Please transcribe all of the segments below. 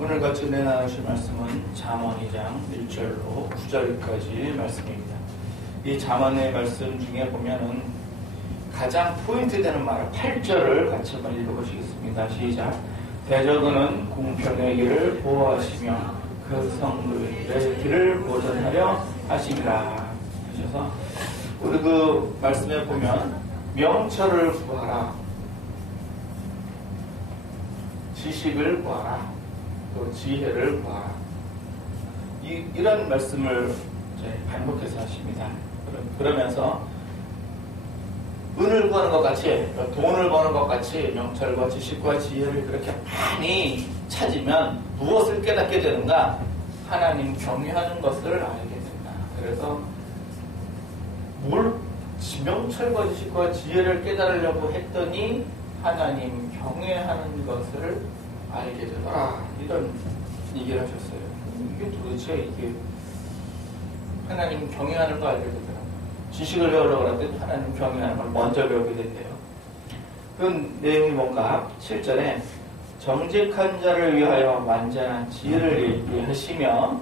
오늘 같이 은혜 나누실 말씀은 잠언 2장 1절로 9절까지 말씀입니다. 이 잠언의 말씀 중에 보면은 가장 포인트 되는 말 8절을 같이 한번 읽어보시겠습니다. 시작. 대적은 공평의 길을 보호하시며 그 성도의 길을 보전하려 하시리라 하셔서 우리 그 말씀에 보면 명철을 구하라, 지식을 구하라, 또 지혜를 구하라, 이런 말씀을 반복해서 하십니다. 그러면서 은을 구하는 것 같이, 돈을 버는 것 같이 명철과 지식과 지혜를 그렇게 많이 찾으면 무엇을 깨닫게 되는가? 하나님 경외하는 것을 알게 된다. 그래서 명철과 지식과 지혜를 깨달으려고 했더니 하나님 경외하는 것을 알게 되더라. 이런 얘기를 하셨어요. 이게 도대체 이게 하나님 경외하는 거 알게 되더라. 지식을 배우려고 하는데 하나님 경외하는 걸 먼저 배우게 된대요. 그 내용이 뭔가 7절에 정직한 자를 위하여 완전한 지혜를 예비하시며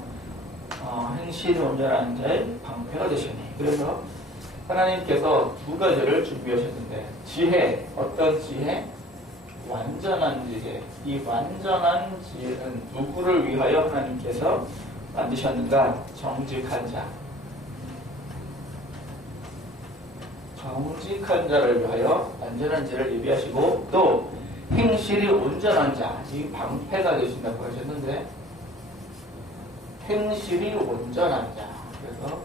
행실이 온전한 자의 방패가 되시니. 그래서 하나님께서 두 가지를 준비하셨는데 지혜, 어떤 지혜? 완전한 지혜. 이 완전한 지혜는 누구를 위하여 하나님께서 만드셨는가? 정직한 자. 정직한 자를 위하여 완전한 지혜를 예비하시고 또 행실이 온전한 자, 이 방패가 되신다고 하셨는데 행실이 온전한 자. 그래서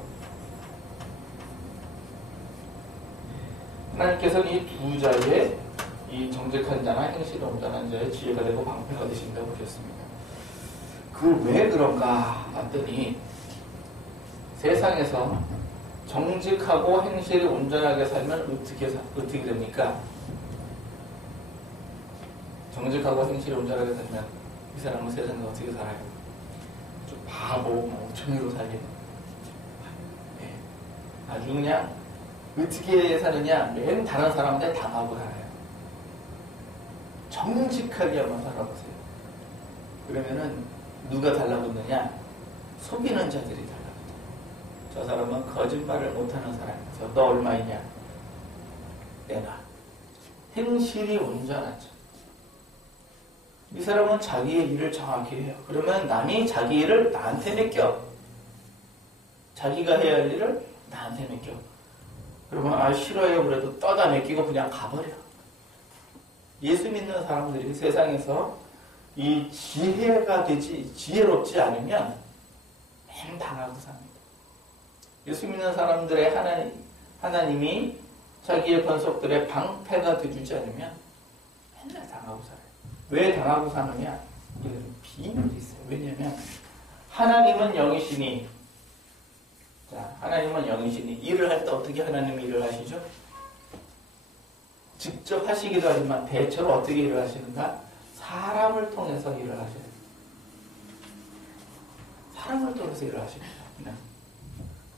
하나님께서는 이 두 자의 이 정직한 자나 행실이 온전한 자의 지혜가 되고 방패가 되신다고 하셨습니다. 그 왜 그런가 봤더니 세상에서 정직하고 행실이 온전하게 살면 어떻게 됩니까? 정직하고 행실이 온전하게 살면 이 사람은 세상에서 어떻게 살아요? 좀 바보, 멍청이로 살게. 네. 아주 그냥 어떻게 사느냐? 맨 다른 사람한테 당하고 살아요. 정직하게 한번 살아보세요. 그러면은 누가 달라붙느냐? 속이는 자들이 달라붙어요. 저 사람은 거짓말을 못하는 사람이죠. 너 얼마 있냐? 내놔. 행실이 온전한 자. 이 사람은 자기의 일을 정확히 해요. 그러면 남이 자기 일을 나한테 맡겨. 자기가 해야 할 일을 나한테 맡겨. 그러면 싫어요. 그래도 떠다 맡기고 그냥 가버려. 예수 믿는 사람들이 세상에서 이 지혜가 되지, 지혜롭지 않으면 맨 당하고 삽니다. 예수 믿는 사람들의 하나님이 자기의 권속들의 방패가 되주지 않으면 맨날 당하고 살아요. 왜 당하고 사느냐? 이건 비밀이 있어요. 왜냐하면 하나님은 영이시니, 하나님은 영이시니 일을 할 때 어떻게 하나님이 일을 하시죠? 직접 하시기도 하지만 대체로 어떻게 일을 하시는가? 사람을 통해서 일을 하셔요. 사람을 통해서 일을 하십니다.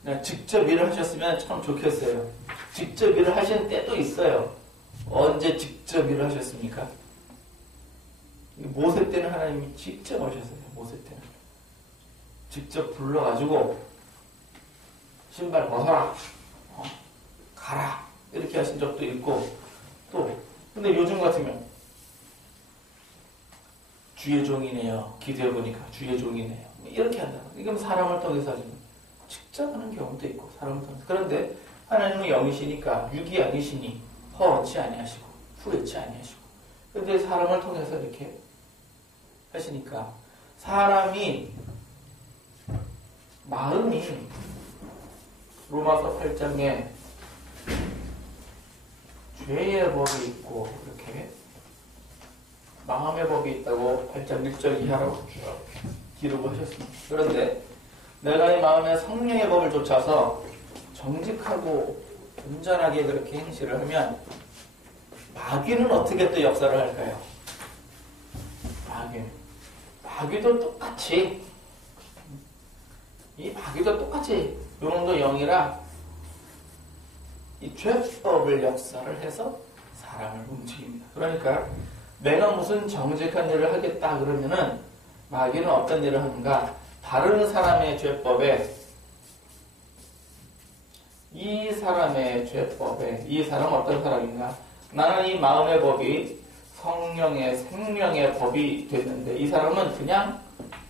그냥 직접 일을 하셨으면 참 좋겠어요. 직접 일을 하시는 때도 있어요. 언제 직접 일을 하셨습니까? 모세 때는 하나님이 직접 오셨어요. 모세 때는 직접 불러가지고 신발 벗어라, 가라, 이렇게 하신 적도 있고, 또 근데 요즘 같으면 주의 종이네요. 기도해보니까 주의 종이네요. 이렇게 한다고. 이건 사람을 통해서 하지만 직접 하는 경우도 있고, 사람을 통해서. 그런데 하나님은 영이시니까 육이 아니시니 허언치 아니하시고 후회치 아니하시고, 그런데 사람을 통해서 이렇게 하시니까 사람이 마음이 로마서 8장에 죄의 법이 있고 이렇게 마음의 법이 있다고 8장 1절 이하로 기록하셨습니다. 그런데 내가 이 마음에 성령의 법을 쫓아서 정직하고 온전하게 그렇게 행실을 하면 마귀는 어떻게 또 역사를 할까요? 마귀도 똑같이, 이 마귀도 똑같이 요놈도 영이라 이 죄법을 역사를 해서 사람을 움직입니다. 그러니까 내가 무슨 정직한 일을 하겠다 그러면은 마귀는 어떤 일을 하는가? 다른 사람의 죄법에 이 사람은 어떤 사람인가? 나는 이 마음의 법이 성령의 생명의 법이 됐는데 이 사람은 그냥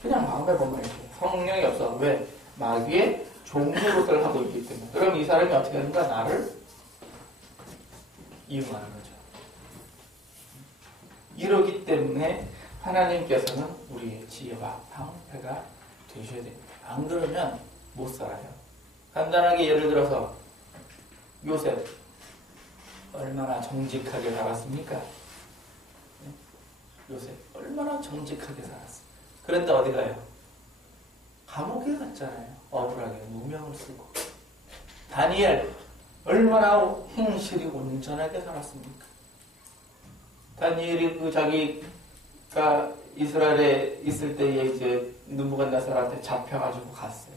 마음의 법만 있어요. 성령이 없어. 왜? 마귀의 종노릇을 하고 있기 때문에. 그럼 이 사람이 어떻게 하는가? 나를 이용하는 거죠. 이러기 때문에 하나님께서는 우리의 지혜와 방패가 되셔야 됩니다. 안 그러면 못 살아요. 간단하게 예를 들어서 요셉 얼마나 정직하게 살았습니까? 요셉 얼마나 정직하게 살았어요. 그런데 어디 가요? 감옥에 갔잖아요. 억울하게 누명을 쓰고. 다니엘 얼마나 행실이 온전하게 살았습니까? 다니엘이 자기가 이스라엘에 있을 때에 이제 느부갓네살한테 잡혀가지고 갔어요.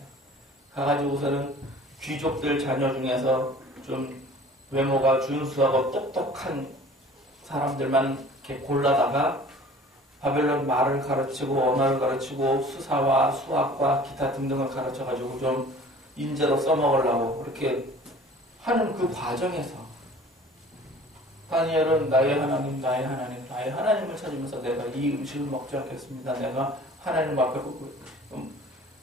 가가지고서는 귀족들 자녀 중에서 좀 외모가 준수하고 똑똑한 사람들만 이렇게 골라다가 바벨론 말을 가르치고 언어를 가르치고 수사와 수학과 기타 등등을 가르쳐가지고 좀 인재로 써먹으려고 그렇게 하는 그 과정에서 다니엘은 나의 하나님을 찾으면서 내가 이 음식을 먹지 않겠습니다. 내가 하나님 앞에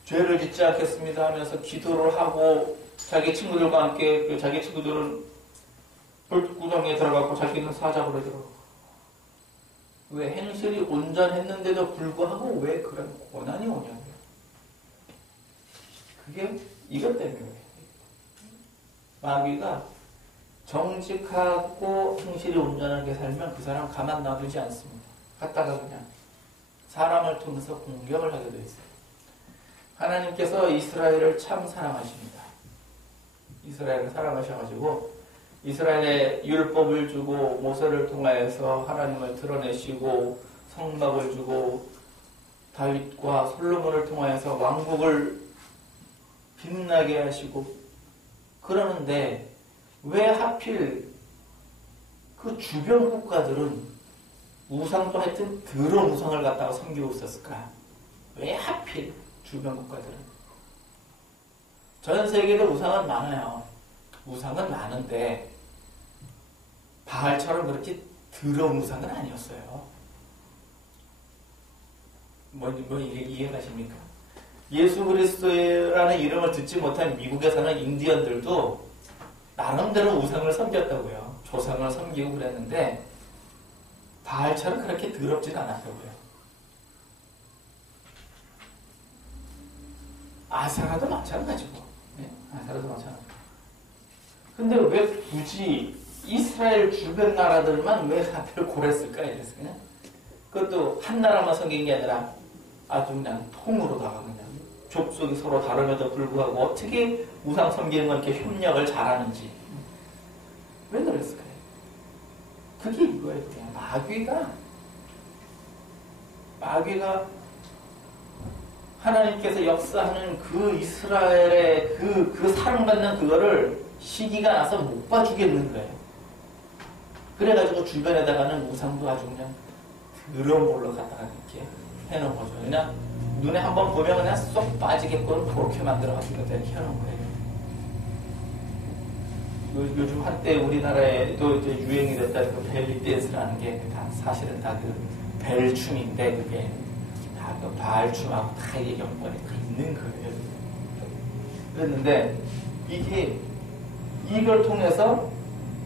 죄를 짓지 않겠습니다 하면서 기도를 하고 자기 친구들과 함께 자기 친구들은 불구덩이에 들어가고 자기는 사자굴에 들어가고 왜 행실이 온전했는데도 불구하고 왜 그런 고난이 오냐고요. 그게 이것 때문에 마귀가 정직하고 행실이 온전하게 살면 그 사람 가만 놔두지 않습니다. 갔다가 그냥 사람을 통해서 공격을 하게 돼 있어요. 하나님께서 이스라엘을 참 사랑하십니다. 이스라엘을 사랑하셔가지고 이스라엘에 율법을 주고 모세를 통하여서 하나님을 드러내시고 성막을 주고 다윗과 솔로몬을 통하여서 왕국을 빛나게 하시고 그러는데 왜 하필 그 주변 국가들은 우상도 하여튼 더러운 우상을 갖다가 섬기고 있었을까? 왜 하필 주변 국가들은? 전 세계도 우상은 많아요. 우상은 많은데 바알처럼 그렇게 더러운 우상은 아니었어요. 이해가십니까? 예수 그리스도라는 이름을 듣지 못한 미국에 사는 인디언들도 나름대로 우상을 섬겼다고요. 조상을 섬기고 그랬는데 바알처럼 그렇게 더럽진 않았다고요. 아세라도 마찬가지고. 네? 아세라도 마찬가지고. 근데 왜 굳이 이스라엘 주변 나라들만 왜 하필 고랬을까 이랬어요. 그것도 한 나라만 섬긴 게 아니라 아주 그냥 통으로다가 그냥 족속이 서로 다름에도 불구하고 어떻게 우상 섬기는 건 이렇게 협력을 잘하는지 왜 그랬을까요? 그게 이거예요. 그냥 마귀가 하나님께서 역사하는 그 이스라엘의 그 사랑받는 그거를 시기가 나서 못 봐주겠는 거예요. 그래가지고 주변에다가는 우상도 아주 그냥 더러운 걸로 갖다가 이렇게 해놓은 거죠. 그냥 눈에 한번 보면 그냥 쏙 빠지게끔 그렇게 만들어가지고 이렇게 해놓은 거예요. 요즘 한때 우리나라에도 이제 유행이 됐다는 그 벨리 댄스라는 게 사실은 다 그 벨춤인데 그게 다 그 바알춤하고 다 이게 연관이 다 있는 거예요. 그랬는데 이걸 통해서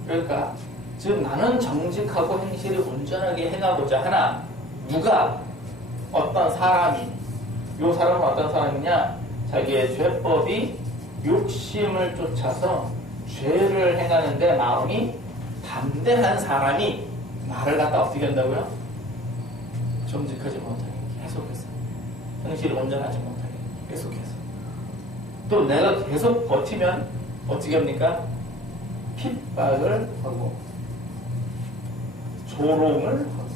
그러니까 즉 나는 정직하고 행실이 온전하게 행하고자 하나 누가 어떤 사람이 이 사람은 어떤 사람이냐 자기의 죄법이 욕심을 쫓아서 죄를 행하는데 마음이 담대한 사람이 나를 갖다 어떻게 한다고요? 정직하지 못하게 계속해서 행실이 온전하지 못하게 계속해서 또 내가 계속 버티면 어떻게 합니까? 핍박을 하고 조롱을 하고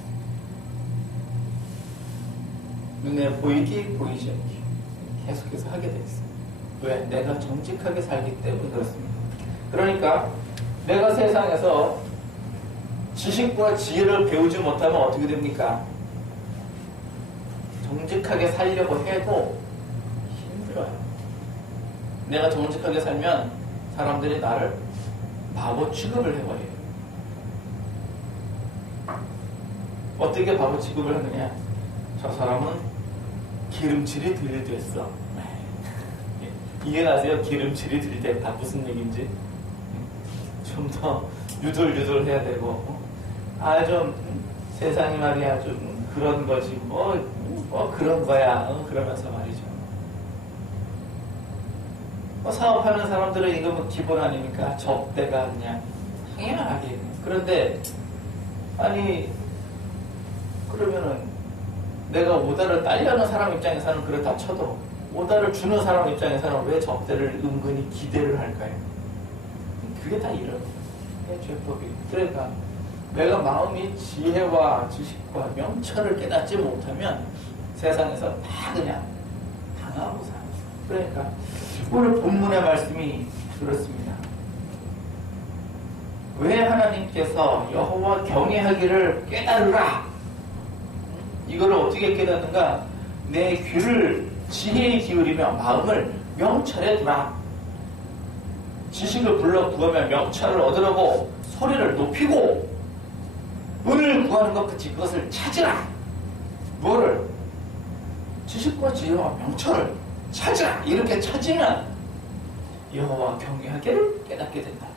눈에 보이기 보이지 않기 계속해서 하게 돼 있어요. 왜? 내가 정직하게 살기 때문에 그렇습니다. 그러니까 내가 세상에서 지식과 지혜를 배우지 못하면 어떻게 됩니까? 정직하게 살려고 해도 힘들어요. 내가 정직하게 살면 사람들이 나를 바보 취급을 해버려요. 어떻게 바보 취급을 하느냐? 저 사람은 기름칠이 덜 됐어. 이해가세요? 기름칠이 덜 됐다. 무슨 얘기인지. 좀 더 유돌유돌 해야 되고, 좀 세상이 말이야 좀 그런 거지 뭐 그런 거야. 그러면서 말이죠. 사업하는 사람들은 이거 뭐 기본 아닙니까? 접대가 그냥 당연하게. 그런데 아니 그러면은 내가 오다를 딸려는 사람 입장에서는 그렇다 쳐도 오다를 주는 사람 입장에서는 왜 접대를 은근히 기대를 할까요? 그게 다 이런 죄법이. 그러니까 내가 마음이 지혜와 지식과 명철을 깨닫지 못하면 세상에서 다 그냥 당하고 사는 거예요. 그러니까 오늘 본문의 말씀이 그렇습니다. 왜 하나님께서 여호와 경외하기를 깨달으라. 이거를 어떻게 깨닫는가? 내 귀를 지혜에 기울이며 마음을 명철에 두라. 지식을 불러 구하며 명철을 얻으려고 소리를 높이고 은을 구하는 것 같이 그것을 찾으라. 뭐를? 지식과 지혜와 명철을 찾으라. 이렇게 찾으면 여호와 경외하기를 깨닫게 된다.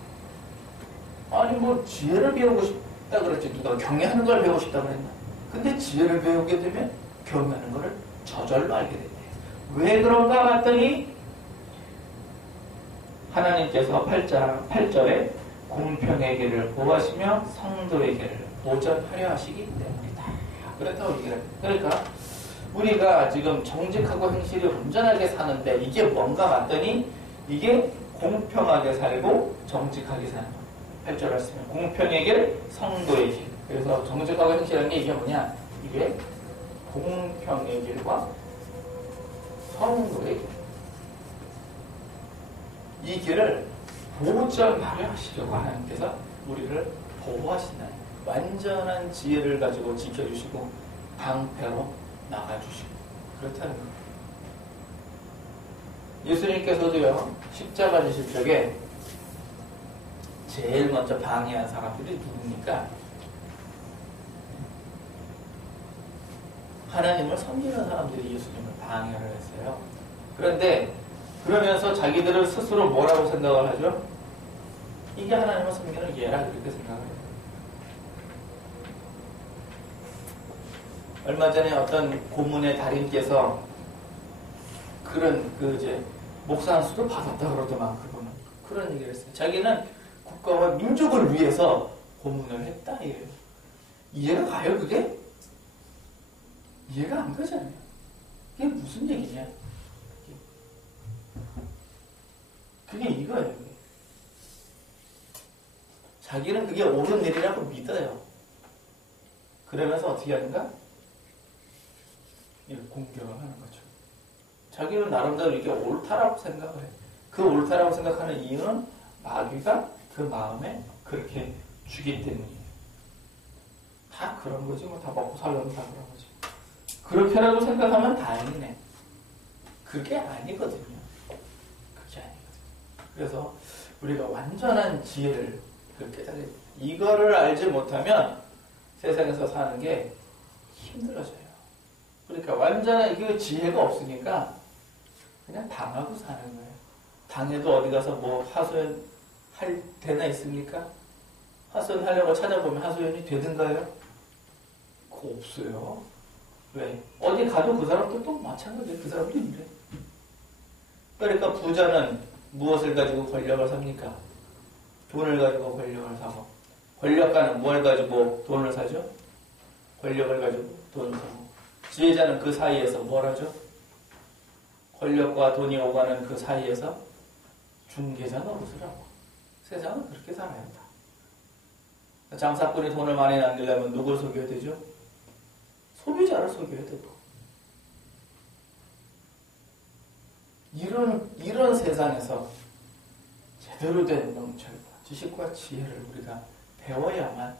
아니 뭐 지혜를 배우고 싶다 그랬지 누가 경외하는 걸 배우고 싶다 그랬나? 근데 지혜를 배우게 되면 경외하는 것을 저절로 알게 된대요. 왜 그런가 봤더니 하나님께서 8절에 공평의 길을 보호하시며 성도의 길을 보전하려 하시기 때문이다. 그렇다고 얘기를 합니다. 그러니까 우리가 지금 정직하고 행실이 온전하게 사는데 이게 뭔가 봤더니 이게 공평하게 살고 정직하게 사는 거. 8절 말씀에 공평의 길, 성도의 길. 그래서 정직하고 행실한 게 이게 뭐냐? 이게 공평의 길과 성도의 길. 이 길을 보전하려 하시려고 하나님께서 우리를 보호하신다. 완전한 지혜를 가지고 지켜주시고 방패로 나가주시고 그렇다는 겁니다. 예수님께서도요 십자가 지실 적에 제일 먼저 방해한 사람들이 누굽니까? 하나님을 섬기는 사람들이 예수님을 방해를 했어요. 그런데 그러면서 자기들을 스스로 뭐라고 생각을 하죠? 이게 하나님을 섬기는 예라 그렇게 생각을 해요. 얼마 전에 어떤 고문의 달인께서 그런 목사 한 수도 받았다 그러더만 그분은 그런 얘기를 했어요. 자기는 국가와 민족을 위해서 고문을 했다 이래요. 이해가 가요 그게? 이해가 안 가잖아요. 이게 무슨 얘기냐? 그게 이거예요. 자기는 그게 옳은 일이라고 믿어요. 그러면서 어떻게 하는가? 이렇게 공격을 하는 거죠. 자기는 나름대로 이게 옳다라고 생각을 해요. 그 옳다라고 생각하는 이유는 마귀가 그 마음에 그렇게 주기 때문이에요. 다 그런 거지 뭐 다 먹고 살려면 다 그런 거지. 그렇게라도 생각하면 다행이네. 그게 아니거든요. 그게 아니거든요. 그래서 우리가 완전한 지혜를 깨달아야 돼요. 이거를 알지 못하면 세상에서 사는 게 힘들어져요. 그러니까 완전한 그 지혜가 없으니까 그냥 당하고 사는 거예요. 당해도 어디 가서 뭐 하소연 할 데나 있습니까? 하소연 하려고 찾아보면 하소연이 되든가요? 그거 없어요. 왜? 어디 가도 그 사람도 또 마찬가지예요. 그 사람도 이래. 그러니까 부자는 무엇을 가지고 권력을 삽니까? 돈을 가지고 권력을 사고, 권력가는 뭘 가지고 돈을 사죠? 권력을 가지고 돈을 사고, 지혜자는 그 사이에서 뭘 하죠? 권력과 돈이 오가는 그 사이에서 중개자 노릇을 하고. 세상은 그렇게 살아야 한다. 장사꾼이 돈을 많이 남기려면 누굴 속여야 되죠? 소비자를 속여야 되고. 이런 세상에서 제대로 된 명철과 지식과 지혜를 우리가 배워야만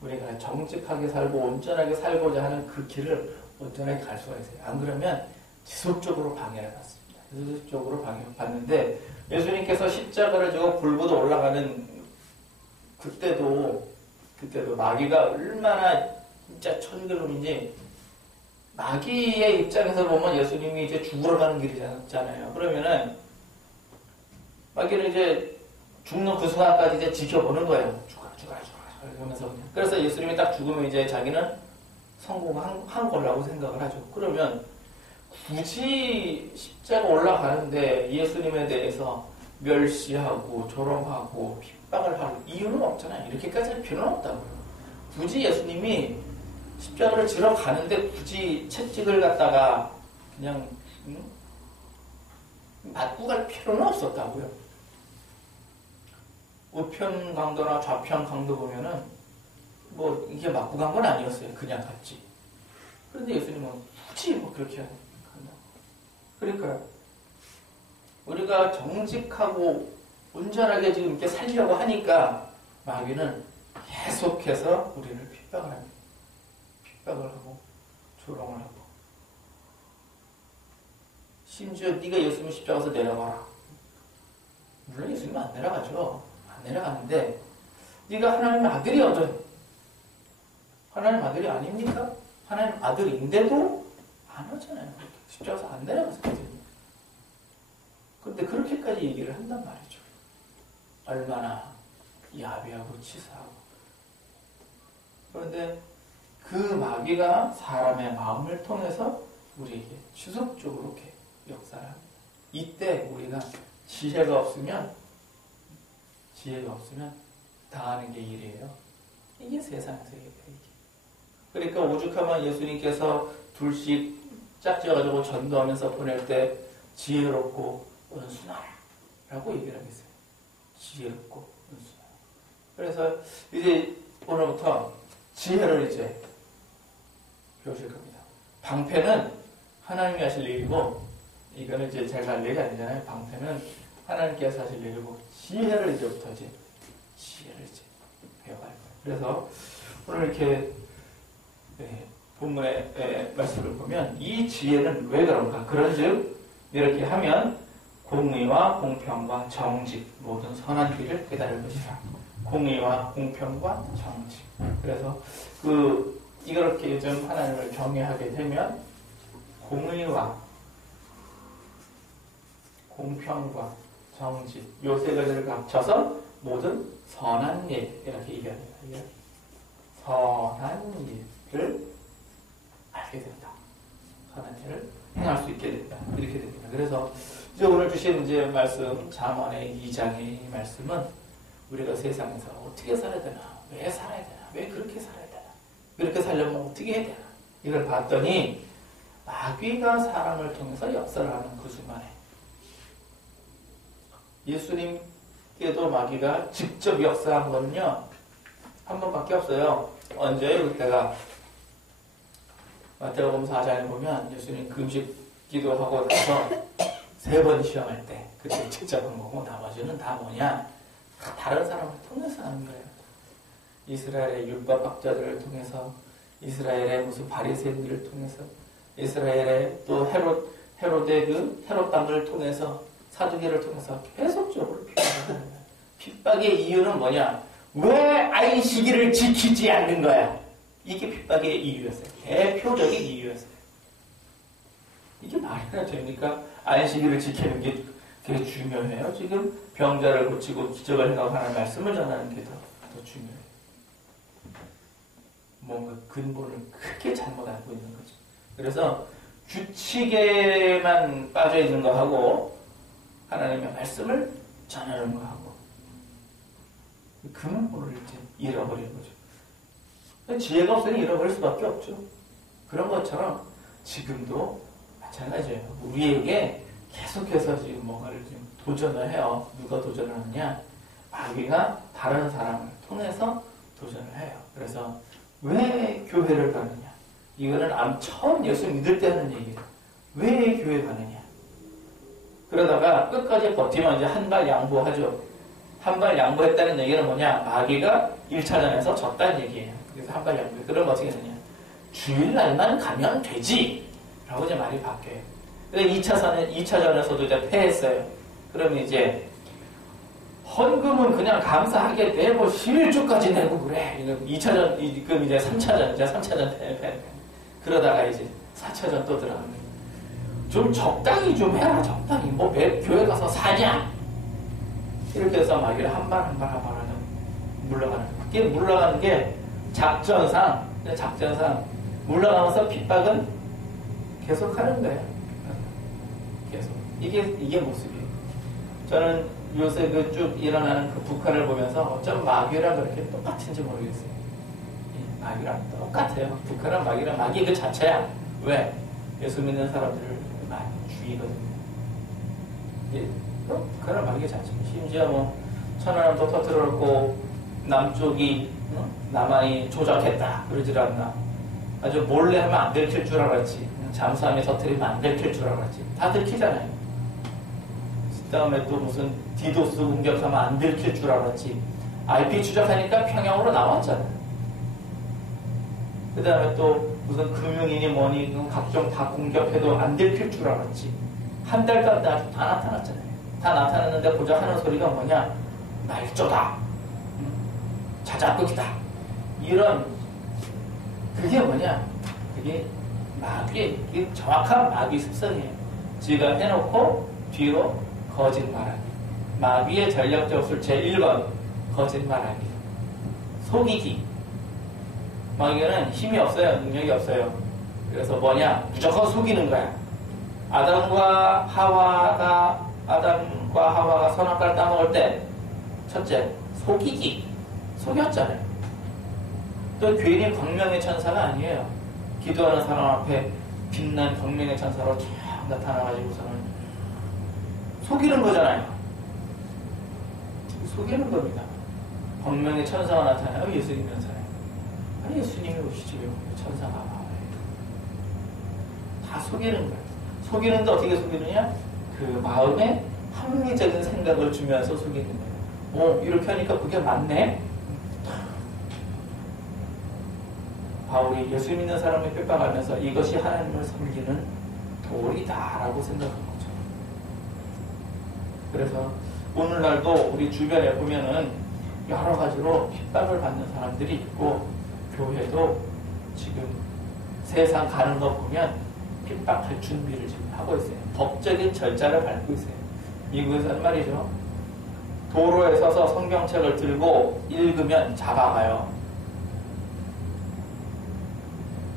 우리가 정직하게 살고 온전하게 살고자 하는 그 길을 온전하게 갈 수가 있어요. 안 그러면 지속적으로 방해를 받습니다. 지속적으로 방해를 받는데 예수님께서 십자가를 지고 불보도 올라가는 그때도 마귀가 얼마나 진짜 천글놈인지 마귀의 입장에서 보면 예수님이 이제 죽으러 가는 길이잖아요. 그러면은 마귀는 이제 죽는 그 순간까지 이제 지켜보는 거예요. 죽어라 이러면서 그냥. 그래서 예수님이 딱 죽으면 이제 자기는 성공한 거라고 생각을 하죠. 그러면 굳이 십자가 올라가는데 예수님에 대해서 멸시하고 조롱하고 핍박을 하고 이유는 없잖아요. 이렇게까지 할 필요는 없다고요. 굳이 예수님이 십자가를 지러 가는데 굳이 채찍을 갖다가 그냥 맞고 갈 필요는 없었다고요. 우편 강도나 좌편 강도 보면은 뭐 이게 맞고 간 건 아니었어요. 그냥 갔지. 그런데 예수님은 굳이 뭐 그렇게 한다. 그러니까 우리가 정직하고 온전하게 지금 이렇게 살려고 하니까 마귀는 계속해서 우리를 핍박을 합니다. 핍박을 하고 조롱을 하고 심지어 네가 예수님 십자가에서 내려가라. 물론 예수님은 안 내려가죠. 안 내려가는데 네가 하나님의 아들이어도 하나님 아들이 아닙니까? 하나님 아들인데도 안 하잖아요. 십자가에서 안 내려갔거든요. 그런데 그렇게까지 얘기를 한단 말이죠. 얼마나 야비하고 치사하고. 그런데 그 마귀가 사람의 마음을 통해서 우리에게 지속적으로 이렇게 역사를 합니다. 이때 우리가 지혜가 없으면 당하는 게 일이에요. 이게 세상에서 일이에요. 그러니까 오죽하면 예수님께서 둘씩 짝지어가지고 전도하면서 보낼 때 지혜롭고 온순하라고 얘기를 하겠어요. 지혜롭고 온순하. 그래서 이제 오늘부터 지혜를 이제 배우실 겁니다. 방패는 하나님이 하실 일이고 이거는 이제 제가 할 일이 아니잖아요. 방패는 하나님께서 하실 일이고 지혜를 이제부터 이제 배워갈 거예요. 그래서 오늘 이렇게 본문의 말씀을 보면 이 지혜는 왜 그런가? 그런즉 이렇게 하면 공의와 공평과 정직 모든 선한 길을 깨달을 것이라. 공의와 공평과 정직. 그래서 이렇게 좀 하나님을 경외하게 되면 공의와 공평과 정직 요 세 가지를 합쳐서 모든 선한 일 이렇게 얘기해야 됩니다. 선한 일을 알게 된다. 선한 일을 행할 수 있게 된다. 이렇게 됩니다. 그래서 이제 오늘 주신 이제 말씀 잠언의 2장의 말씀은 우리가 세상에서 어떻게 살아야 되나, 왜 살아야 되나, 왜 그렇게 살아야 되나, 이렇게 살려면 어떻게 해야 되나 이걸 봤더니 마귀가 사람을 통해서 역사를 하는 그 순간에 예수님께도 마귀가 직접 역사한 거는요 한 번밖에 없어요. 언제요? 그때가 마태복음 4장에 보면 예수님 금식 기도하고 나서 3번 시험할 때 그때 채잡은 거고 나머지는 다 뭐냐? 다 다른 사람을 통해서 하는 거예요. 이스라엘의 율법학자들을 통해서, 이스라엘의 무슨 바리새인들을 통해서, 이스라엘의 또 헤롯의 헤롯 당을 통해서, 사두개를 통해서 계속적으로 핍박을 하는 거예요. 핍박의 이유는 뭐냐? 왜 안식일을 지키지 않는 거야? 이게 핍박의 이유였어요. 대표적인 이유였어요. 이게 말이나 됩니까? 안식일을 지키는 게 되게 중요해요. 지금 병자를 고치고 기적을 행하는 말씀을 전하는 게 더 중요해요. 뭔가 근본을 크게 잘못 알고 있는 거죠. 그래서 규칙에만 빠져 있는 거 하고 하나님의 말씀을 전하는 거 하고 근본을 이제 잃어버리는 거죠. 지혜가 없으니 잃어버릴 수밖에 없죠. 그런 것처럼 지금도 마찬가지예요. 우리에게 계속해서 지금 뭔가를 지금 도전을 해요. 누가 도전을 하느냐? 마귀가 다른 사람을 통해서 도전을 해요. 그래서 왜 교회를 가느냐? 이거는 처음 예수 믿을 때 하는 얘기예요. 왜 교회 가느냐? 그러다가 끝까지 버티면 이제 한 발 양보하죠. 한 발 양보했다는 얘기는 뭐냐? 마귀가 1차전에서 졌다는 얘기예요. 그래서 한 발 양보해. 그럼 어떻게 되느냐? 주일날만 가면 되지 라고 이제 말이 바뀌어요. 근데 2차전에서도 이제 패했어요. 그러면 이제 헌금은 그냥 감사하게 내고 11조까지 내고 그래. 2차전, 그럼 이제 3차전 패. 그러다가 이제 4차전 또 들어가는 거예요. 좀 적당히 좀 해라, 적당히. 뭐 매 교회 가서 사냐? 이렇게 해서 막 이렇게 한 발 하다 물러가는 거예요. 그게 물러가는 게 작전상 물러가면서 핍박은 계속 하는 거예요. 계속. 이게 모습이에요. 저는 요새 그 쭉 일어나는 그 북한을 보면서 어쩜 마귀랑 그렇게 똑같은지 모르겠어요. 마귀랑 똑같아요. 북한은 마귀랑 마귀 그 자체야. 왜? 예수 믿는 사람들을 많이 죽이거든요. 북한은 마귀 자체. 심지어 뭐 천안함도 터뜨렸고 남쪽이 남한이 조작했다 그러질 않나. 아주 몰래 하면 안 들킬 줄 알았지. 잠수함에 터뜨리면 안 들킬 줄 알았지. 다 들키잖아요. 그 다음에 또 무슨 디도스 공격하면 안 들킬 줄 알았지. IP 추적하니까 평양으로 나왔잖아요. 그 다음에 또 무슨 금융이니 뭐니 각종 다 공격해도 안 들킬 줄 알았지. 한 달간 다 나타났잖아요. 다 나타났는데 고작 하는 소리가 뭐냐. 날조다. 자작극이다. 이런 그게 뭐냐. 그게 마귀의 정확한 마귀 습성이에요. 지가 해놓고 뒤로 거짓말하기. 마귀의 전략적 술 제1번 거짓말하기. 속이기. 마귀는 힘이 없어요. 능력이 없어요. 그래서 뭐냐? 무조건 속이는 거야. 아담과 하와가 선악과를 따먹을 때 첫째, 속이기. 속였잖아요. 또 괜히 광명의 천사가 아니에요. 기도하는 사람 앞에 빛난 광명의 천사로 쫙 나타나가지고서는 속이는 거잖아요. 속이는 겁니다. 광명의 천사가 나타나요. 예수님 면사에. 아니 예수님이 오시지 왜 천사가 와요. 다 속이는 거예요. 속이는데 어떻게 속이느냐? 그 마음에 합리적인 생각을 주면서 속이는 거예요. 이렇게 하니까 그게 맞네? 바울이 예수 믿는 사람을 핍박하면서 이것이 하나님을 섬기는 도리다라고 생각한 거죠. 그래서 오늘날도 우리 주변에 보면은 여러 가지로 핍박을 받는 사람들이 있고 교회도 지금 세상 가는 거 보면 핍박할 준비를 지금 하고 있어요. 법적인 절차를 밟고 있어요. 미국에서는 말이죠. 도로에 서서 성경책을 들고 읽으면 잡아가요.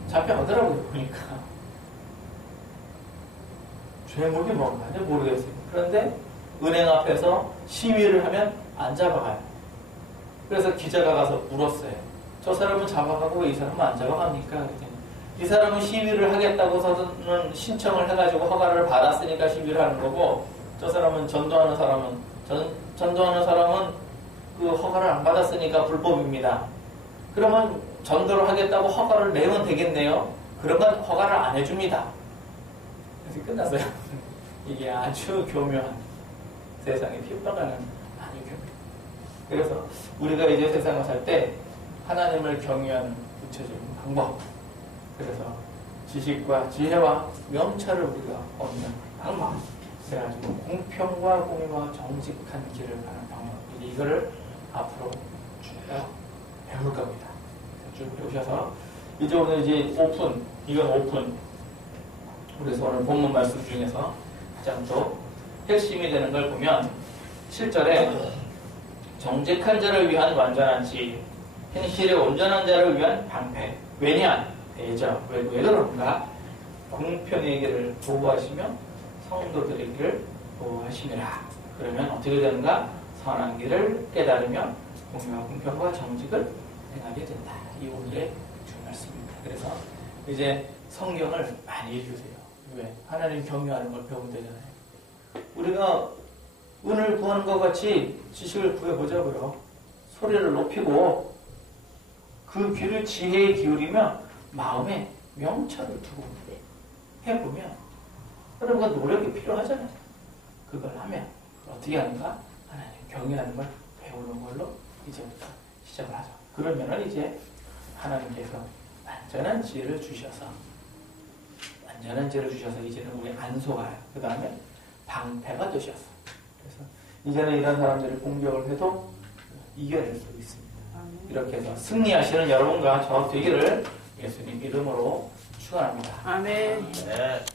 잡혀가더라고요. 보니까. 죄목이 뭔가 모르겠어요. 그런데 은행 앞에서 시위를 하면 안 잡아가요. 그래서 기자가 가서 물었어요. 저 사람은 잡아가고 이 사람은 안 잡아갑니까? 그랬더니 이 사람은 시위를 하겠다고서는 신청을 해가지고 허가를 받았으니까 시위를 하는 거고 저 사람은 전도하는 사람은 그 허가를 안 받았으니까 불법입니다. 그러면 전도를 하겠다고 허가를 내면 되겠네요. 그러면 허가를 안 해줍니다. 그래서 끝났어요. 이게 아주 교묘한 세상에 핍박하는 아주 교묘해요. 그래서 우리가 이제 세상을 살 때 하나님을 경외하는 구체적인 방법. 그래서 지식과 지혜와 명철을 우리가 얻는 방법. 그래가지고 공평과 공의와 정직한 길을 가는 방법. 이거를 앞으로 쭉 배울 겁니다. 쭉 배우셔서 이제 오늘 이제 이건 오픈. 그래서 오늘 본문 말씀 중에서 가장 또 핵심이 되는 걸 보면 7절에 정직한 자를 위한 완전한 지, 현실의 온전한 자를 위한 방패. 왜냐? 대저. 왜 그런가? 공평의 길을 보호하시며 성도들의 길을 보호하시느라. 그러면 어떻게 되는가? 선한 길을 깨달으며 공의와 공평과 정직을 행하게 된다. 이 오늘의 주 말씀입니다. 그래서 이제 성경을 많이 읽으세요. 왜? 하나님 경외하는 걸 배우면 되잖아요. 우리가 은을 구하는 것 같이 지식을 구해보자고요. 소리를 높이고 그 귀를 지혜에 기울이며 마음에 명철을 두고 해보면 여러분과 노력이 필요하잖아요. 그걸 하면 어떻게 하는가? 하나님 경외하는 걸 배우는 걸로 이제부터 시작을 하죠. 그러면은 이제 하나님께서 완전한 지혜를 주셔서 이제는 우리 안 속아요. 그 다음에 방패가 되셔서 그래서 이제는 이런 사람들이 공격을 해도 이겨낼 수 있습니다. 이렇게 해서 승리하시는 여러분과 저 되기를 예수님 이름으로 축원합니다. 아멘. 네.